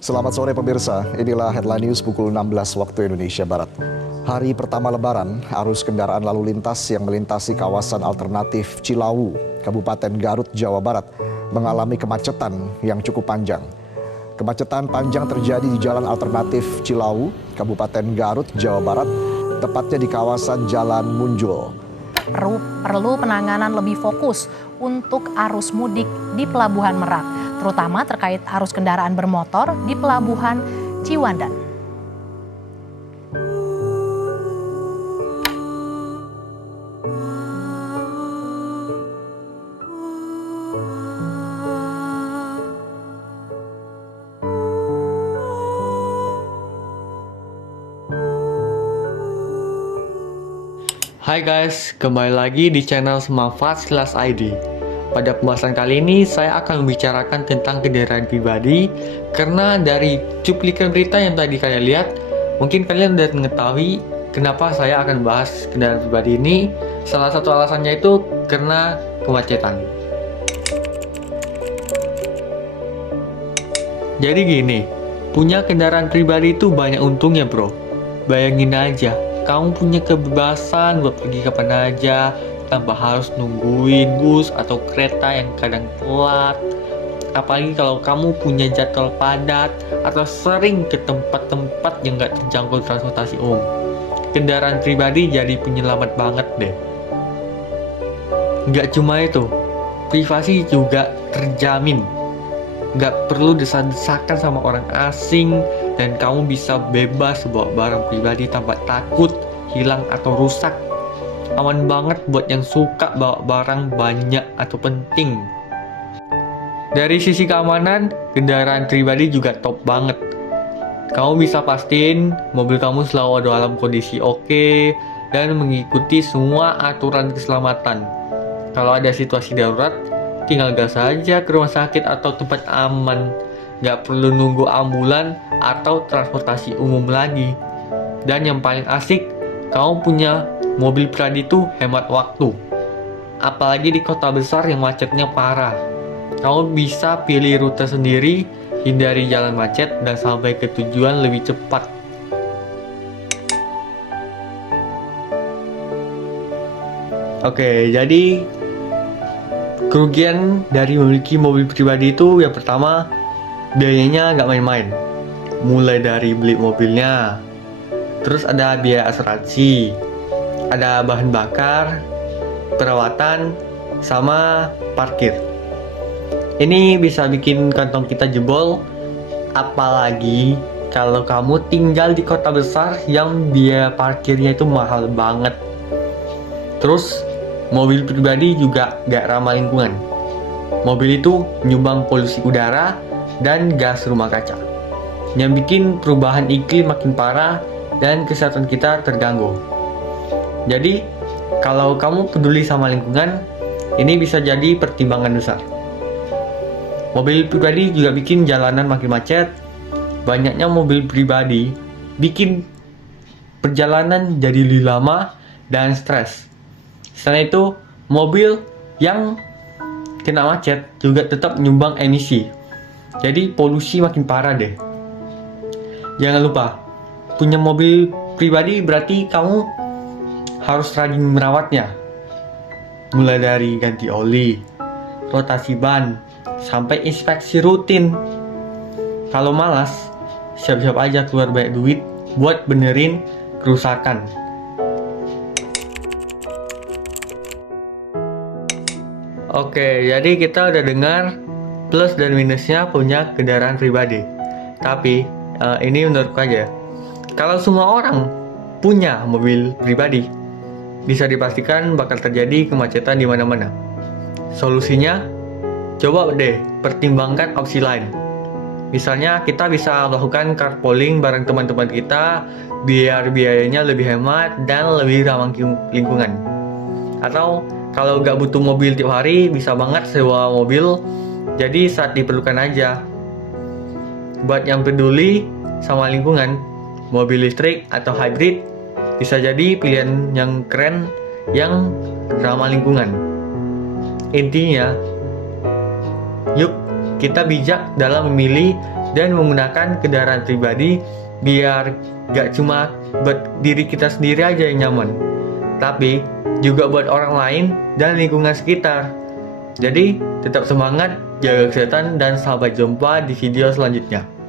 Selamat sore pemirsa, inilah headline news pukul 16 waktu Indonesia Barat. Hari pertama Lebaran, arus kendaraan lalu lintas yang melintasi kawasan alternatif Cilawu, Kabupaten Garut, Jawa Barat, mengalami kemacetan yang cukup panjang. Kemacetan panjang terjadi di jalan alternatif Cilawu, Kabupaten Garut, Jawa Barat, tepatnya di kawasan Jalan Munjul. Perlu penanganan lebih fokus untuk arus mudik di Pelabuhan Merak, terutama terkait arus kendaraan bermotor di Pelabuhan Ciwandan. Hai guys, kembali lagi di channel Smafat/ID. Pada pembahasan kali ini saya akan membicarakan tentang kendaraan pribadi karena dari cuplikan berita yang tadi kalian lihat, mungkin kalian sudah mengetahui kenapa saya akan bahas kendaraan pribadi ini. Salah satu alasannya itu karena kemacetan. Jadi gini, punya kendaraan pribadi itu banyak untungnya bro. Bayangin aja, kamu punya kebebasan buat pergi kapan aja tanpa harus nungguin bus atau kereta yang kadang telat. Apalagi kalau kamu punya jadwal padat atau sering ke tempat-tempat yang gak terjangkau transportasi umum. Kendaraan pribadi jadi penyelamat banget deh. Gak cuma itu, privasi juga terjamin. Gak perlu desak-desakan sama orang asing, dan kamu bisa bebas bawa barang pribadi tanpa takut hilang atau rusak. Aman banget buat yang suka bawa barang banyak atau penting. Dari sisi keamanan, kendaraan pribadi juga top banget. Kamu bisa pastiin mobil kamu selalu dalam kondisi oke dan mengikuti semua aturan keselamatan. Kalau ada situasi darurat, tinggal gas saja ke rumah sakit atau tempat aman. Gak perlu nunggu ambulan atau transportasi umum lagi. Dan yang paling asik, kamu punya mobil pribadi itu hemat waktu. Apalagi di kota besar yang macetnya parah. Kamu bisa pilih rute sendiri, hindari jalan macet, dan sampai ke tujuan lebih cepat. Oke, jadi kerugian dari memiliki mobil pribadi itu yang pertama, biayanya nggak main-main. Mulai dari beli mobilnya, terus ada biaya asuransi, ada bahan bakar, perawatan, sama parkir. Ini bisa bikin kantong kita jebol, apalagi kalau kamu tinggal di kota besar yang biaya parkirnya itu mahal banget. Terus mobil pribadi juga gak ramah lingkungan. Mobil itu menyumbang polusi udara dan gas rumah kaca, yang bikin perubahan iklim makin parah dan kesehatan kita terganggu. Jadi, kalau kamu peduli sama lingkungan, ini bisa jadi pertimbangan besar. Mobil pribadi juga bikin jalanan makin macet. Banyaknya mobil pribadi bikin perjalanan jadi lebih lama dan stres. Selain itu, mobil yang kena macet juga tetap menyumbang emisi. Jadi polusi makin parah deh. Jangan lupa, punya mobil pribadi berarti kamu harus rajin merawatnya. Mulai dari ganti oli, rotasi ban, sampai inspeksi rutin. Kalau malas, siap-siap aja keluar banyak duit buat benerin kerusakan. Oke, jadi kita udah dengar plus dan minusnya punya kendaraan pribadi. Tapi ini menurutku aja, kalau semua orang punya mobil pribadi, bisa dipastikan bakal terjadi kemacetan di mana-mana. Solusinya, coba deh pertimbangkan opsi lain. Misalnya kita bisa melakukan carpooling bareng teman-teman kita biar biayanya lebih hemat dan lebih ramah lingkungan. Atau kalau nggak butuh mobil tiap hari, bisa banget sewa mobil, jadi saat diperlukan aja. Buat yang peduli sama lingkungan, mobil listrik atau hybrid bisa jadi pilihan yang keren yang ramah lingkungan. Intinya, yuk kita bijak dalam memilih dan menggunakan kendaraan pribadi biar gak cuma buat diri kita sendiri aja yang nyaman, tapi juga buat orang lain dan lingkungan sekitar. Jadi tetap semangat, jaga kesehatan, dan sampai jumpa di video selanjutnya.